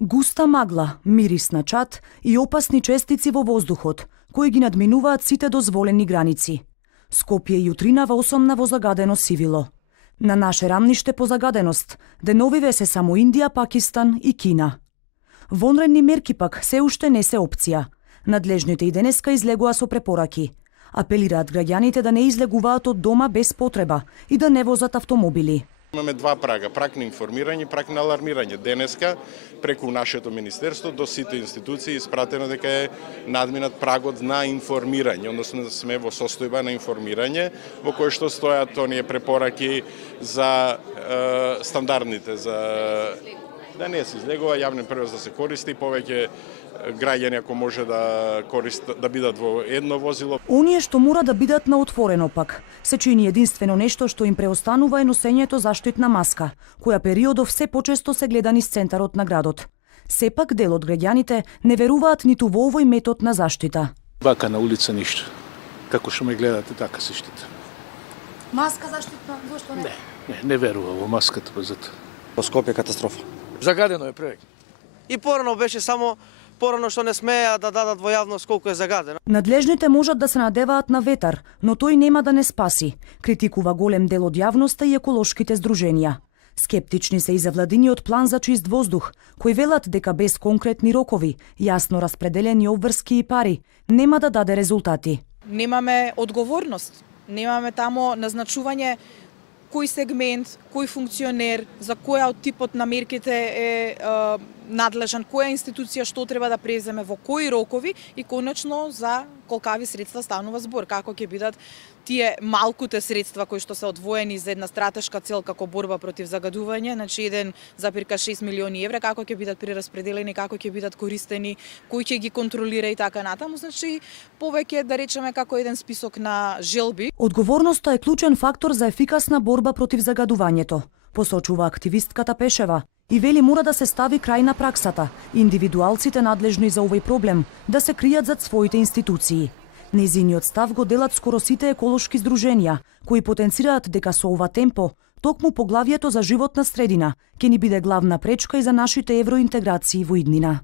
Густа магла, мирис на чад и опасни честици во воздухот, кои ги надминуваат сите дозволени граници. Скопје јутрина во 8 во загадено сивило. На наше рамниште по загаденост, деновиве се само Индија, Пакистан и Кина. Вонредни мерки пак се уште не се опција. Надлежните и денеска излегува со препораки. Апелираат граѓаните да не излегуваат од дома без потреба и да не возат автомобили. Имаме два прага, праг на информирање и праг на алармирање. Денеска, преку нашето министерство, до сите институции испратено дека е надминат прагот на информирање, односно сме во состојба на информирање, во кој што стојат оние препораки за стандардните, за да не се излегува, јавен превоз да се користи, повеќе граѓани ако може да бидат во едно возило. Оние што мора да бидат на отворено пак, се чини единствено нешто што им преостанува е носењето заштитна маска, која периодов се почесто се гледа низ центарот на градот. Сепак дел од граѓаните не веруваат ниту во овој метод на заштита. Вака на улица ништо. Како што ме гледате, така се штита. Маска заштитна, зошто не? Не верува во маската зато. Во Скопје катастрофа. Загадено е проект. И порано беше само порано што не смеа да дадат во јавност колку е загадено. Надлежните можат да се надеваат на ветар, но тој нема да не спаси, критикува голем дел од јавноста и еколошките здруженија. Скептични се и за владиниот план за чист воздух, кој велат дека без конкретни рокови, јасно распределени обврски и пари, нема да даде резултати. Немаме одговорност, немаме тамо назначување кој сегмент, кој функционер, за која од типот на мерките е надлежан, која институција што треба да преземе, во кои рокови и конечно за колкави средства станува збор, како ќе бидат тие малкуте средства кои што се одвоени за една стратешка цел како борба против загадување, значи 1,6 милиони евра, како ќе бидат прераспределени, како ќе бидат користени, кој ќе ги контролира и така натаму, значи повеќе да речеме како еден список на желби. Одговорноста е клучен фактор за ефикасна борба против загадувањето, посочува активистката Пешева, и вели мора да се стави крај на праксата, индивидуалците надлежни за овој проблем да се кријат зад своите институции. Незиниот став го делат скоро сите еколошки здруженија, кои потенцираат дека со ова темпо, токму поглавието за животна средина ќе ни биде главна пречка и за нашите евроинтеграции во иднина.